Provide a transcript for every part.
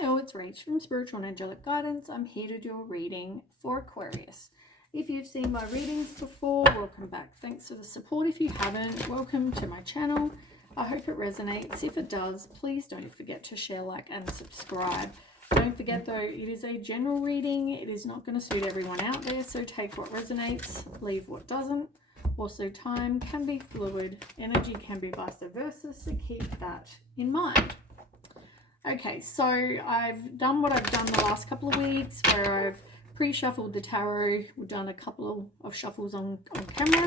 Hi all, it's Rach from Spiritual and Angelic Guidance. I'm here to do a reading for Aquarius. If you've seen my readings before, welcome back. Thanks for the support. If you haven't, welcome to my channel. I hope it resonates. If it does, please don't forget to share, like, and subscribe. Don't forget though, it is a general reading. It is not going to suit everyone out there, so take what resonates, leave what doesn't. Also, time can be fluid, energy can be vice versa, so keep that in mind. Okay, so I've done what I've done the last couple of weeks where I've pre-shuffled the tarot. We've done a couple of shuffles on camera.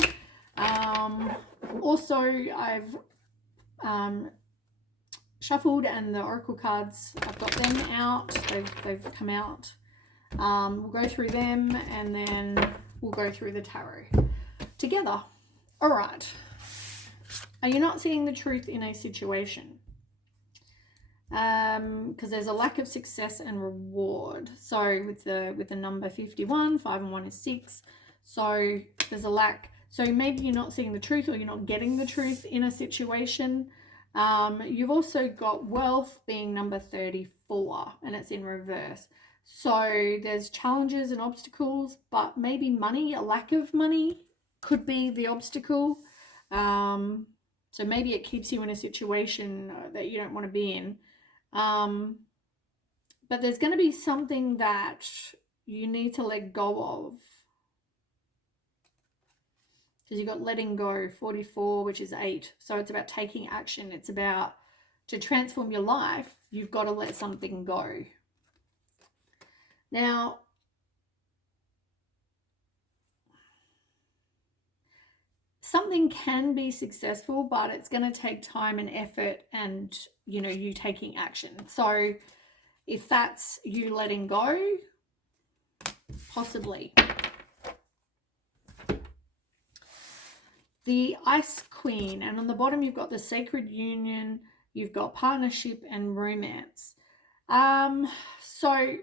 Also, I've shuffled and the oracle cards, I've got them out. They've come out. We'll go through them and then we'll go through the tarot together. All right. Are you not seeing the truth in a situation? Because there's a lack of success and reward. So with the number 51, 5 and 1 is 6. So there's a lack. So maybe you're not seeing the truth or you're not getting the truth in a situation. You've also got wealth being number 34 and it's in reverse. So there's challenges and obstacles, but maybe money, a lack of money could be the obstacle. So maybe it keeps you in a situation that you don't want to be in. But there's going to be something that you need to let go of. Because you've got letting go, 44, which is 8. So it's about taking action. It's about to transform your life, you've got to let something go. Now, something can be successful, but it's going to take time and effort and, you taking action. So if that's you letting go, possibly. The Ice Queen, and on the bottom you've got the Sacred Union, you've got partnership and romance. So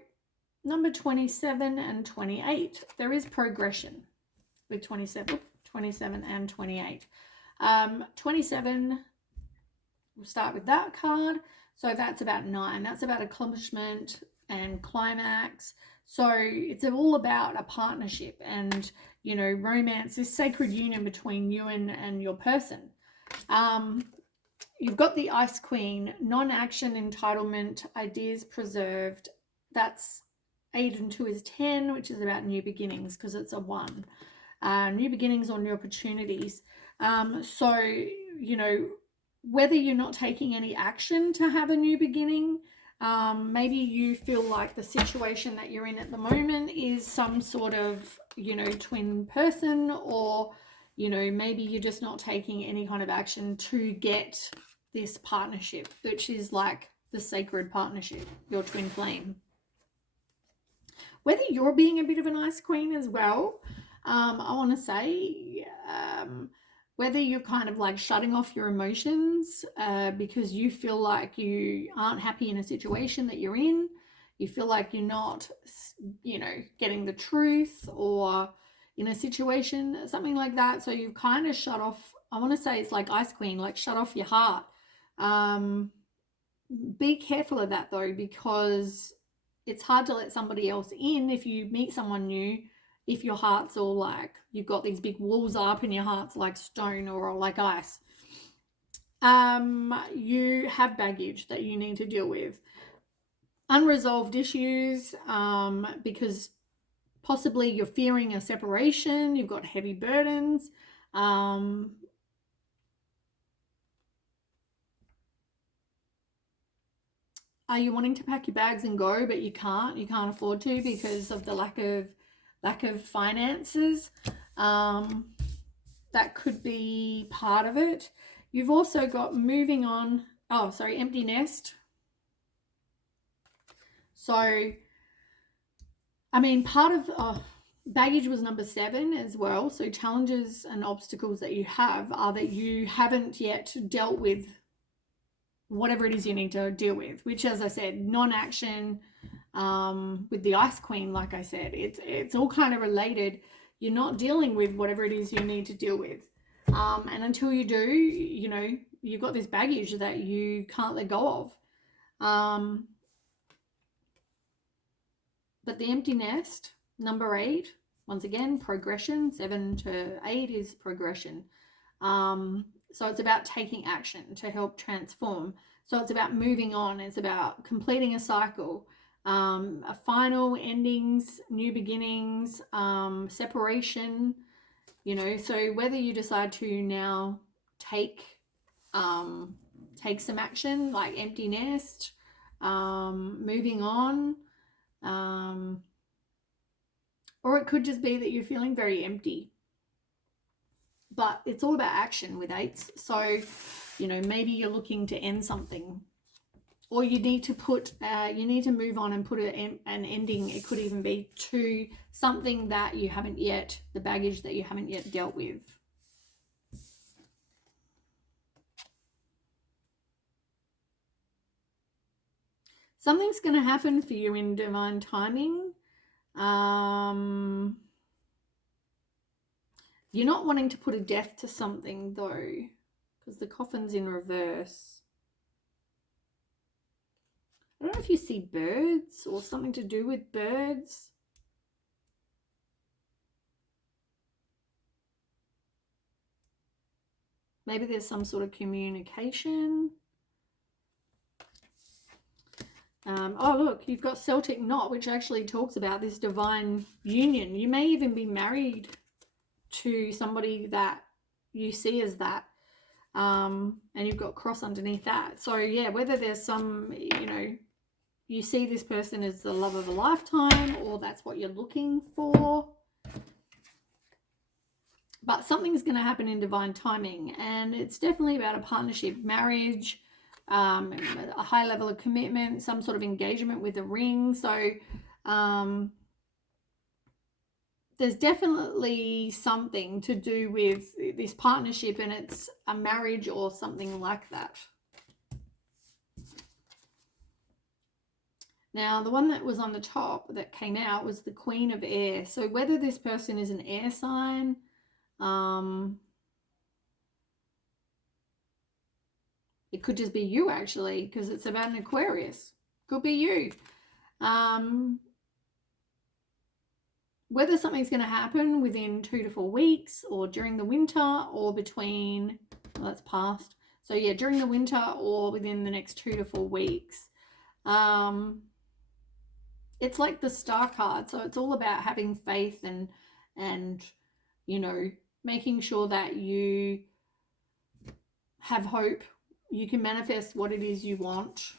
number 27 and 28, there is progression with 27 and 28. 27, we'll start with that card. So that's about 9. That's about accomplishment and climax. So it's all about a partnership and, romance, this sacred union between you and your person. You've got the Ice Queen, non-action, entitlement, ideas preserved. That's 8 and 2 is 10, which is about new beginnings because it's a 1. New beginnings or new opportunities. So, whether you're not taking any action to have a new beginning, maybe you feel like the situation that you're in at the moment is some sort of, twin person, or, maybe you're just not taking any kind of action to get this partnership, which is like the sacred partnership, your twin flame. Whether you're being a bit of an Ice Queen as well, I want to say, whether you're kind of like shutting off your emotions because you feel like you aren't happy in a situation that you're in, you feel like you're not, getting the truth or in a situation, something like that. So you kind of shut off, I want to say it's like Ice Queen, like shut off your heart. Be careful of that though, because it's hard to let somebody else in if you meet someone new, if your heart's all like, you've got these big walls up and your heart's like stone or like ice. You have baggage that you need to deal with. Unresolved issues, because possibly you're fearing a separation, you've got heavy burdens. Are you wanting to pack your bags and go, but you can't afford to because of the lack of finances? That could be part of it. You've also got moving on. Oh, sorry, empty nest. So, I mean, part of baggage was number 7 as well. So challenges and obstacles that you have are that you haven't yet dealt with whatever it is you need to deal with, which, as I said, non-action, with the Ice Queen, like I said, it's all kind of related. You're not dealing with whatever it is you need to deal with. And until you do, you've got this baggage that you can't let go of. But the empty nest, number 8, once again, progression. 7 to 8 is progression. So it's about taking action to help transform. So it's about moving on. It's about completing a cycle, a final endings, new beginnings, separation, you know. So whether you decide to now take some action like empty nest, moving on, or it could just be that you're feeling very empty. But it's all about action with 8s. So, you know, maybe you're looking to end something, or you need to move on and put an ending. It could even be to something that you haven't yet, the baggage that you haven't yet dealt with. Something's going to happen for you in divine timing. You're not wanting to put a death to something though, because the coffin's in reverse. I don't know if you see birds or something to do with birds. Maybe there's some sort of communication. Oh, look, you've got Celtic Knot, which actually talks about this divine union. You may even be married to somebody that you see as that. And you've got cross underneath that. So, yeah, whether there's some, you know, you see this person as the love of a lifetime, or that's what you're looking for. But something's going to happen in divine timing, and it's definitely about a partnership, marriage, a high level of commitment, some sort of engagement with a ring. So there's definitely something to do with this partnership, and it's a marriage or something like that. Now, the one that was on the top that came out was the Queen of Air. So whether this person is an air sign, it could just be you, actually, because it's about an Aquarius. Could be you. Whether something's going to happen within 2 to 4 weeks, or during the winter, or between, well, that's past. So yeah, during the winter or within the next 2 to 4 weeks. It's like the Star card. So it's all about having faith and you know, making sure that you have hope. You can manifest what it is you want.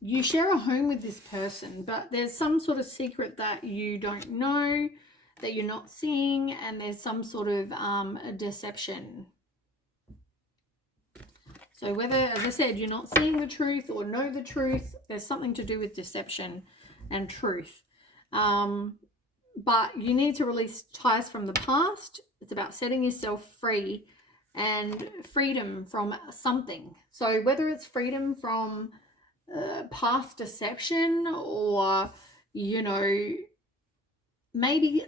You share a home with this person, but there's some sort of secret that you don't know, that you're not seeing, and there's some sort of a deception. So whether, as I said, you're not seeing the truth or know the truth, there's something to do with deception and truth. But you need to release ties from the past. It's about setting yourself free and freedom from something. So whether it's freedom from past deception, or, you know, maybe,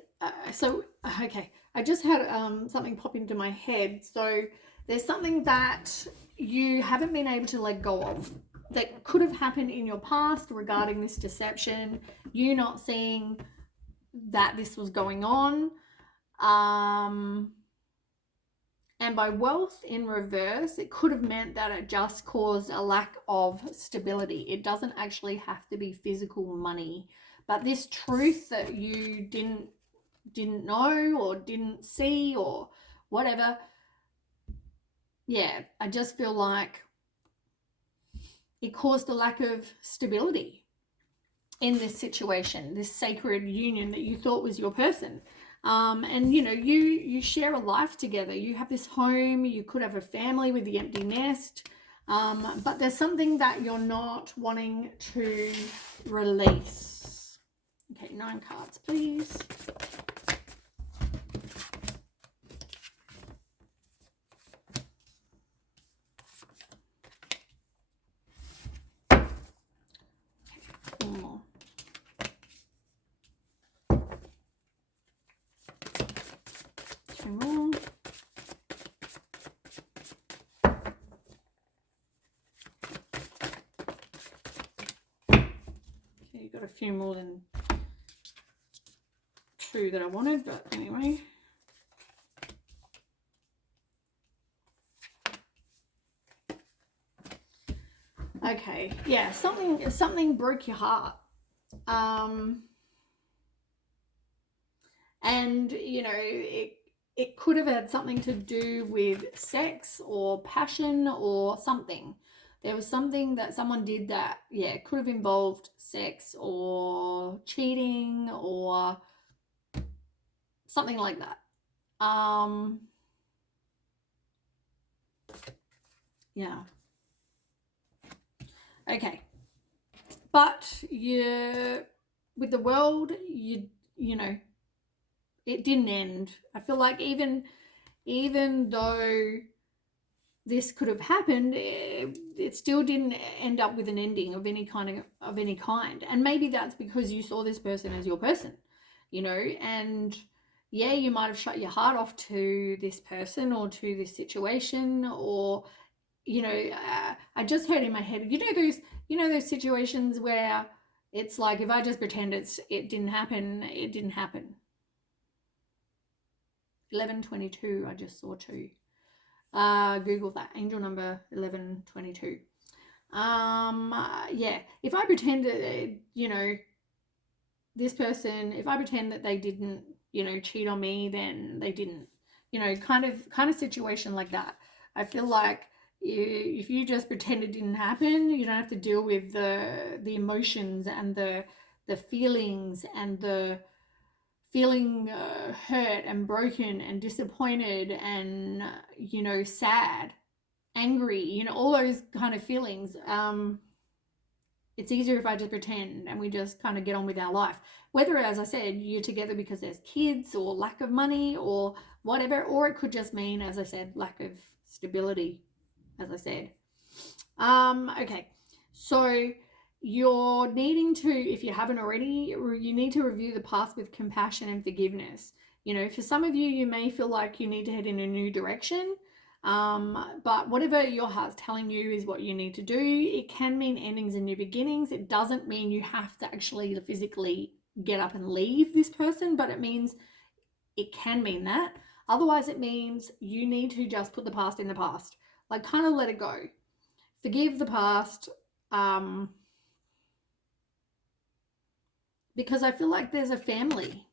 okay, I just had something pop into my head. So there's something that you haven't been able to let go of that could have happened in your past regarding this deception, you not seeing that this was going on. And by wealth in reverse, it could have meant that it just caused a lack of stability. It doesn't actually have to be physical money, but this truth that you didn't know or didn't see or whatever, yeah, I just feel like it caused a lack of stability in this situation, this sacred union that you thought was your person. And you know, you share a life together. You have this home. You could have a family with the empty nest. But there's something that you're not wanting to release. Okay, 9 cards, please. One more. Two more. you got a few more than 2 that I wanted, but anyway. Okay, yeah, something broke your heart. And you know, it could have had something to do with sex or passion or something. There was something that someone did that, yeah, could have involved sex or cheating or something like that. Yeah. Okay. But with the world, you know, it didn't end. I feel like even though this could have happened, it still didn't end up with an ending of any kind. And maybe that's because you saw this person as your person, you know, and yeah, you might have shut your heart off to this person or to this situation, or you know, I just heard in my head, you know those situations where it's like, if I just pretend it didn't happen, it didn't happen. 1122, I just saw too. Google that, angel number 1122. Yeah, if I pretend that, you know, this person, if I pretend that they didn't, you know, cheat on me, then they didn't, you know, kind of situation like that. I feel like if you just pretend it didn't happen, you don't have to deal with the emotions and the feelings and the feeling hurt and broken and disappointed and you know, sad, angry, you know, all those kind of feelings. It's easier if I just pretend and we just kind of get on with our life, whether, as I said, you're together because there's kids or lack of money or whatever, or it could just mean, as I said, lack of stability, as I said. Okay, so you're needing to, if you haven't already, you need to review the past with compassion and forgiveness. You know, for some of you, you may feel like you need to head in a new direction, but whatever your heart's telling you is what you need to do. It can mean endings and new beginnings. It doesn't mean you have to actually physically get up and leave this person, but it means, it can mean that. Otherwise, it means you need to just put the past in the past, like kind of let it go. Forgive the past, because I feel like there's a family.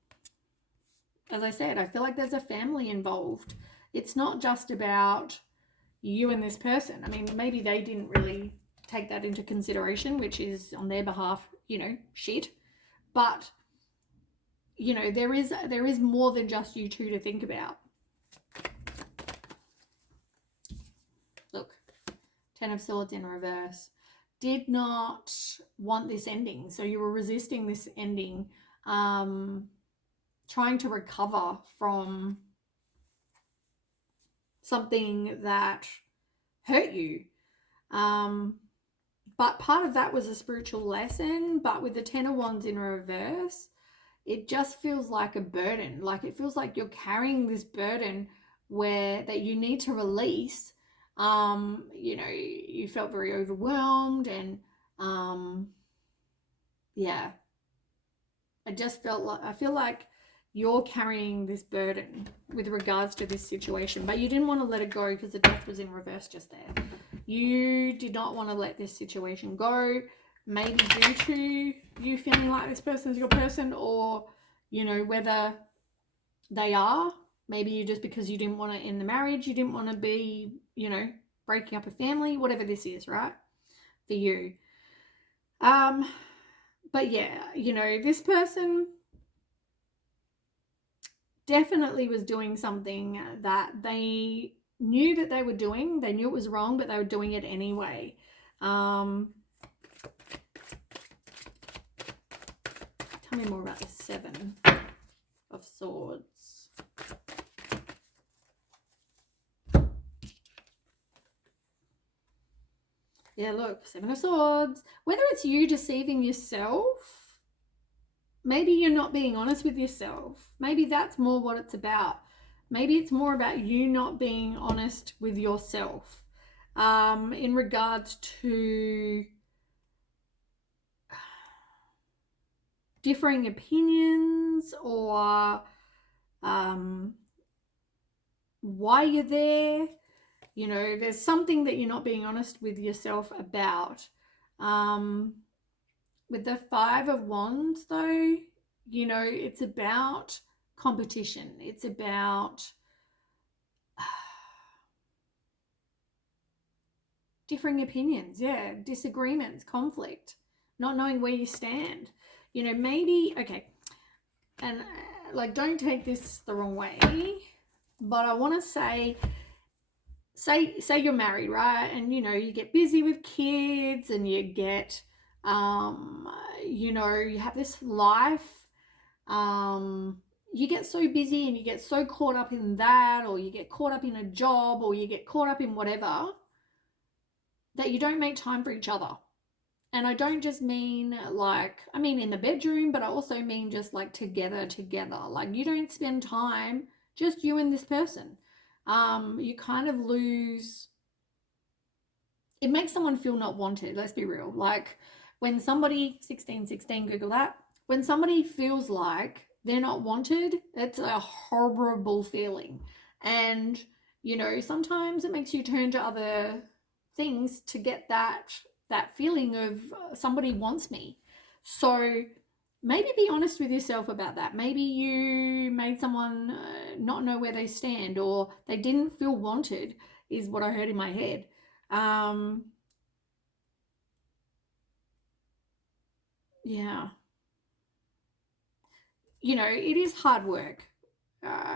As I said, I feel like there's a family involved. It's not just about you and this person. I mean, maybe they didn't really take that into consideration, which is on their behalf, you know, shit. But you know, there is more than just you two to think about. Look, 10 of Swords in reverse. Did not want this ending, so you were resisting this ending, trying to recover from something that hurt you. But part of that was a spiritual lesson. But with the 10 of Wands in reverse, it just feels like a burden. Like it feels like you're carrying this burden that you need to release. You know, you felt very overwhelmed and yeah. I feel like you're carrying this burden with regards to this situation, but you didn't want to let it go because the Death was in reverse just there. You did not want to let this situation go, maybe due to you feeling like this person's your person, or you know, whether they are, maybe you just, because you didn't want to end the marriage, you didn't want to be, you know, breaking up a family, whatever this is, right, for you. But yeah, you know, this person definitely was doing something that they knew that they were doing. They knew it was wrong, but they were doing it anyway. Tell me more about the 7 of Swords. Yeah, look, 7 of Swords. Whether it's you deceiving yourself, maybe you're not being honest with yourself. Maybe that's more what it's about. Maybe it's more about you not being honest with yourself in regards to differing opinions or why you're there. You know, there's something that you're not being honest with yourself about. With the Five of Wands, though, you know, it's about competition. It's about differing opinions, yeah, disagreements, conflict, not knowing where you stand. You know, maybe, okay, and like, don't take this the wrong way, but I want to say you're married, right? And you know, you get busy with kids and you get you know, you have this life, you get so busy and you get so caught up in that, or you get caught up in a job, or you get caught up in whatever, that you don't make time for each other. And I don't just mean like, I mean in the bedroom, but I also mean just like together. Like, you don't spend time, just you and this person. You kind of lose, it makes someone feel not wanted, let's be real. Like, when somebody, 1616, Google that, when somebody feels like they're not wanted, it's a horrible feeling. And, you know, sometimes it makes you turn to other things to get that feeling of somebody wants me. So maybe be honest with yourself about that. Maybe you made someone not know where they stand, or they didn't feel wanted, is what I heard in my head. Yeah, you know, it is hard work,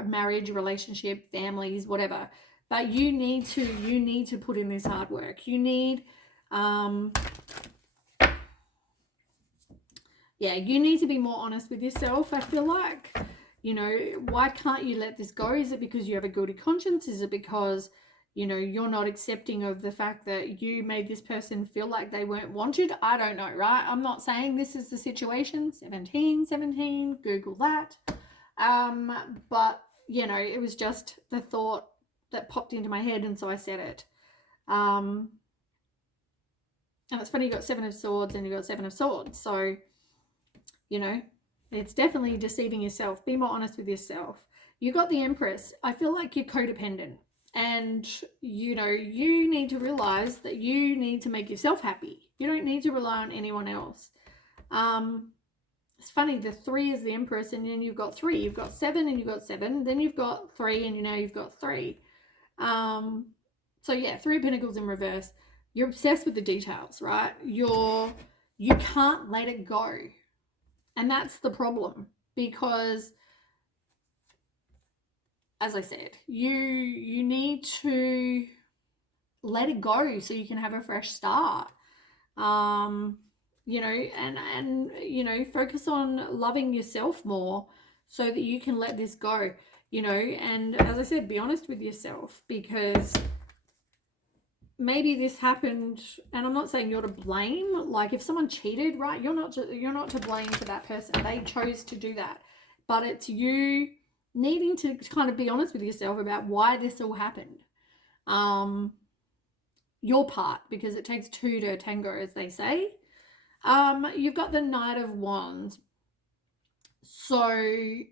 marriage, relationship, families, whatever. But you need to put in this hard work. You need, yeah, you need to be more honest with yourself. I feel like, you know, why can't you let this go? Is it because you have a guilty conscience? Is it because, you know, you're not accepting of the fact that you made this person feel like they weren't wanted? I don't know, right? I'm not saying this is the situation. 1717, Google that. But, you know, it was just the thought that popped into my head, and so I said it. And it's funny, you got Seven of Swords and you got Seven of Swords. So, you know, it's definitely deceiving yourself. Be more honest with yourself. You got the Empress. I feel like you're codependent. And, you know, you need to realize that you need to make yourself happy. You don't need to rely on anyone else. It's funny, the 3 is the Empress, and then you've got 3. You've got 7 and you've got 7. Then you've got 3 and now you've got 3. So yeah, 3 of Pentacles in reverse. You're obsessed with the details, right? You can't let it go. And that's the problem, because, as I said, you need to let it go so you can have a fresh start. You know, and you know, focus on loving yourself more so that you can let this go, you know. And as I said, be honest with yourself, because maybe this happened, and I'm not saying you're to blame. Like, if someone cheated, right, you're not to blame for that person. They chose to do that. But it's you needing to kind of be honest with yourself about why this all happened. Your part, because it takes 2 to tango, as they say. You've got the Knight of Wands. So I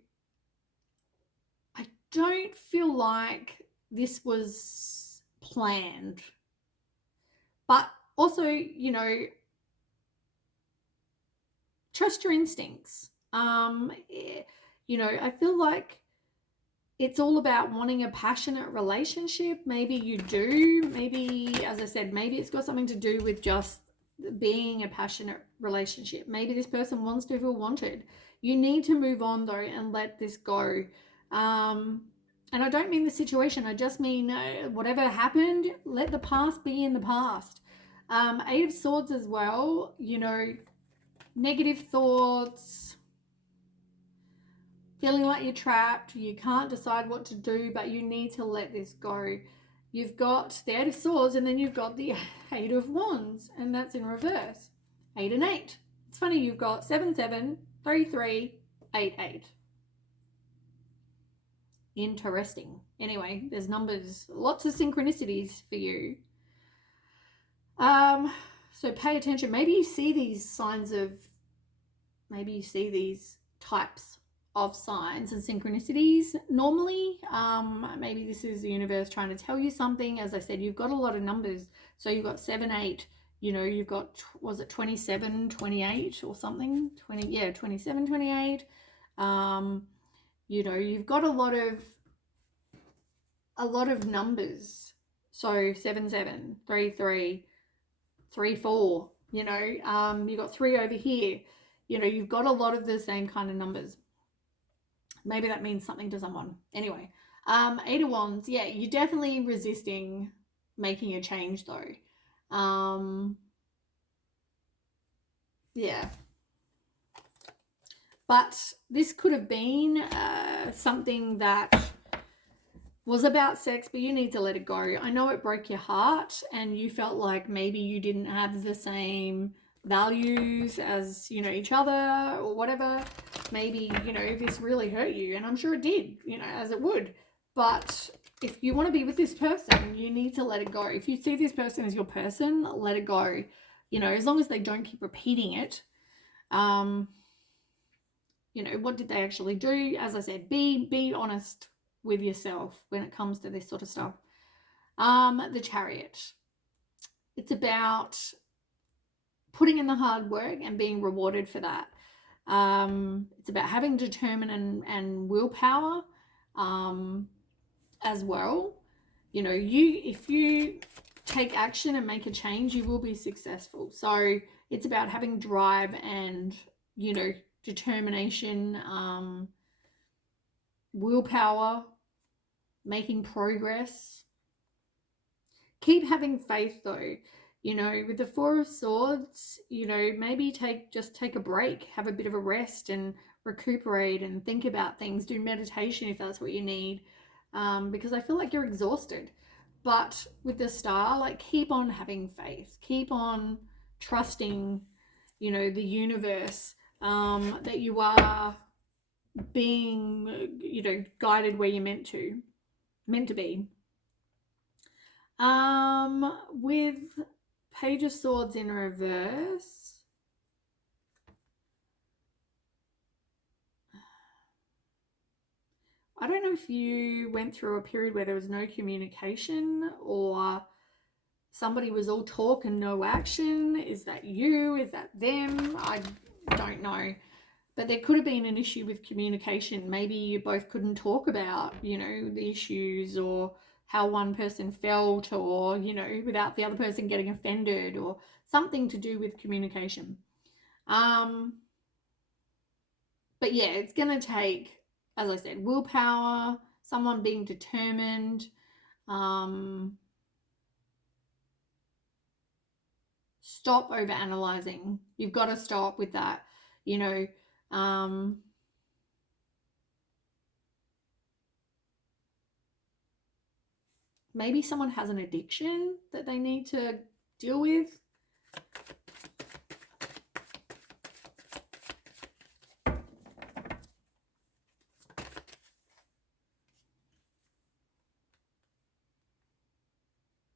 don't feel like this was planned. But also, you know, trust your instincts. You know, I feel like it's all about wanting a passionate relationship. Maybe you do. Maybe, as I said, maybe it's got something to do with just being a passionate relationship. Maybe this person wants to feel wanted. You need to move on, though, and let this go. And I don't mean the situation. I just mean whatever happened, let the past be in the past. 8 of Swords as well. You know, negative thoughts, feeling like you're trapped, you can't decide what to do, but you need to let this go. You've got the 8 of Swords, and then you've got the 8 of Wands, and that's in reverse. 8 and 8. It's funny, you've got 7, 7, 3, 3, 8, 8. Interesting. Anyway, there's numbers, lots of synchronicities for you. So pay attention. Maybe you see these signs of maybe you see these types of signs and synchronicities normally. Maybe this is the universe trying to tell you something. As I said, you've got a lot of numbers. So you've got 7, 8, you've got, was it 27, 28 or something? 27, 28. You've got a lot of numbers. So 7, 7, 3, 3, 3, 4, you've got 3 over here. You've got a lot of the same kind of numbers. Maybe that means something to someone. Anyway, 8 of Wands. Yeah, you're definitely resisting making a change though. Yeah. But this could have been something that was about sex, but you need to let it go. I know it broke your heart and you felt like maybe you didn't have the same values as, each other or whatever. Maybe, this really hurt you, and I'm sure it did, as it would. But if you want to be with this person, you need to let it go. If you see this person as your person, let it go. As long as they don't keep repeating it. What did they actually do? As I said, be honest with yourself when it comes to this sort of stuff. The Chariot. It's about putting in the hard work and being rewarded for that. It's about having determination and willpower as well. If you take action and make a change, you will be successful. So it's about having drive and, determination, willpower, making progress. Keep having faith though. With the 4 of Swords, maybe take a break, have a bit of a rest and recuperate and think about things, do meditation if that's what you need, because I feel like you're exhausted. But with the Star, keep on having faith, keep on trusting, the universe, that you are being, guided where you're meant to be. With Page of Swords in reverse, I don't know if you went through a period where there was no communication or somebody was all talk and no action. Is that you? Is that them? I don't know. But there could have been an issue with communication. Maybe you both couldn't talk about, the issues or how one person felt, or, without the other person getting offended, or something to do with communication. But yeah, it's going to take, as I said, willpower, someone being determined, stop over analyzing. You've got to stop with that, maybe someone has an addiction that they need to deal with.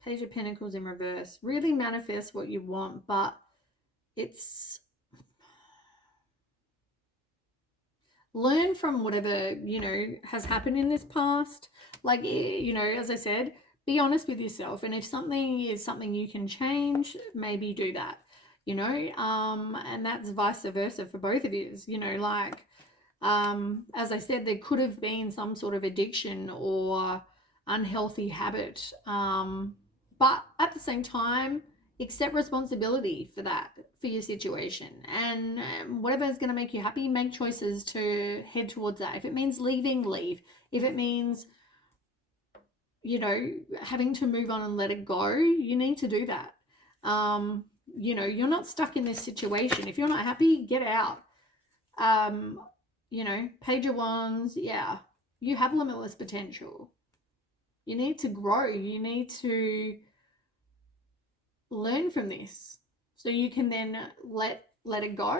Page of Pentacles in reverse. Really manifest what you want, but it's learn from whatever, has happened in this past. As I said, be honest with yourself. And if something is something you can change, maybe do that, and that's vice versa for both of you, as I said, there could have been some sort of addiction or unhealthy habit. But at the same time, accept responsibility for that, for your situation, and whatever is going to make you happy, make choices to head towards that. If it means leaving, leave. If it means, having to move on and let it go, you need to do that. You're not stuck in this situation. If you're not happy, get out. Page of Wands, yeah, you have limitless potential. You need to grow. You need to learn from this so you can then let it go.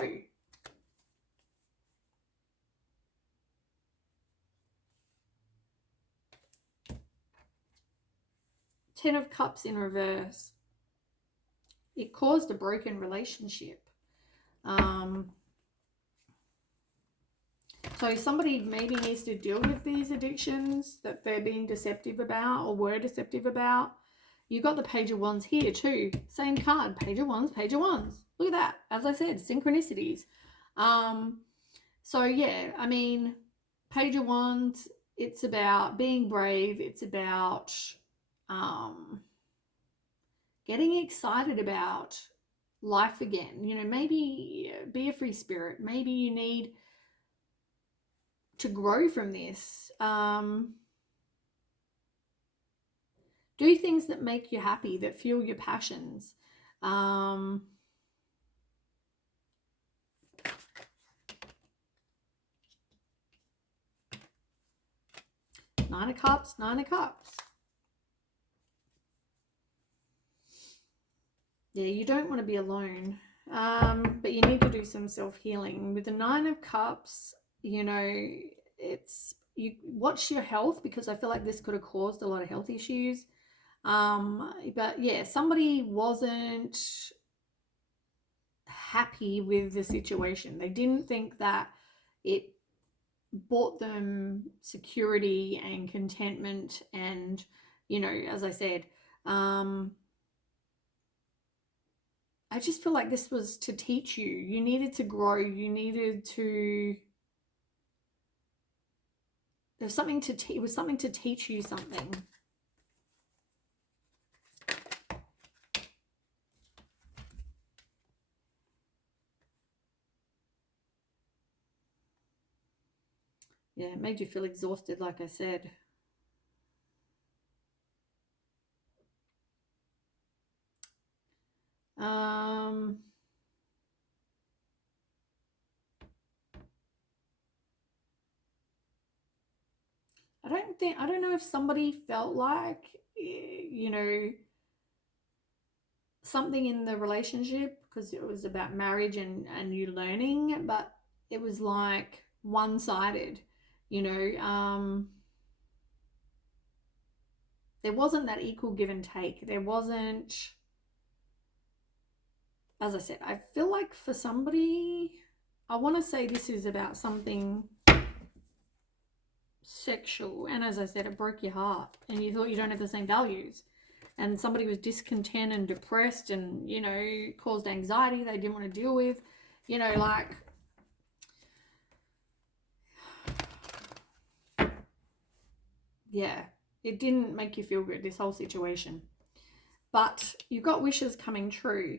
Ten of Cups in reverse. It caused a broken relationship. So somebody maybe needs to deal with these addictions that they're being deceptive about or were deceptive about. You got the Page of Wands here too. Same card, Page of Wands, Page of Wands. Look at that. As I said, synchronicities. So yeah, I mean, Page of Wands, it's about being brave. It's about getting excited about life again. You know, maybe be a free spirit. Maybe you need to grow from this. Do things that make you happy, that fuel your passions. Nine of Cups, Nine of Cups. Yeah, you don't want to be alone, but you need to do some self-healing. With the Nine of Cups, you know, you watch your health, because I feel like this could have caused a lot of health issues. But yeah, somebody wasn't happy with the situation. They didn't think that it brought them security and contentment, and, you know, as I said, I just feel like this was to teach you. You needed to grow. You needed to. There's something to. It was something to teach you something. Yeah, it made you feel exhausted, like I said. I don't know if somebody felt like, you know, something in the relationship, because it was about marriage and you learning, but it was like one-sided, you know. There wasn't that equal give and take. There wasn't, as I said, I feel like for somebody, I want to say this is about something sexual, and as I said, it broke your heart and you thought you don't have the same values, and somebody was discontent and depressed and, you know, caused anxiety they didn't want to deal with, you know, like, yeah, it didn't make you feel good, this whole situation. But you got wishes coming true.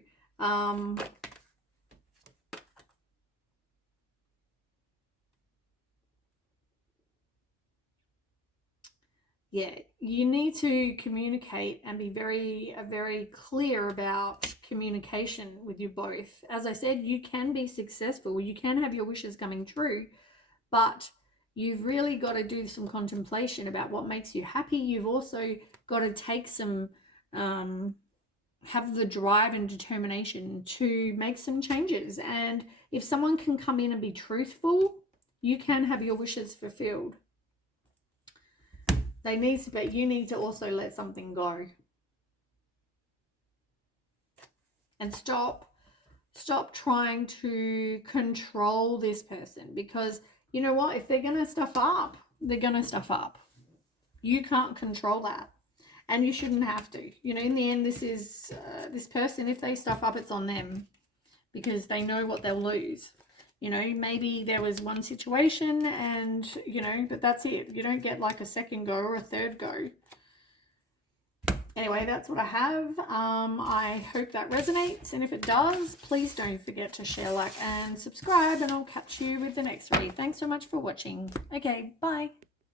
Yeah, you need to communicate and be very clear about communication with you both. As I said, you can be successful. You can have your wishes coming true, but you've really got to do some contemplation about what makes you happy. You've also got to take some, have the drive and determination to make some changes. And if someone can come in and be truthful, you can have your wishes fulfilled. They need to, but you need to also let something go. And stop trying to control this person, because you know what? If they're going to stuff up, they're going to stuff up. You can't control that. And you shouldn't have to. You know, in the end, this is this person, if they stuff up, it's on them, because they know what they'll lose. You know, maybe there was one situation and, you know, but that's it. You don't get like a second go or a third go. Anyway, that's what I have. I hope that resonates. And if it does, please don't forget to share, like, and subscribe. And I'll catch you with the next read. Thanks so much for watching. Okay, bye.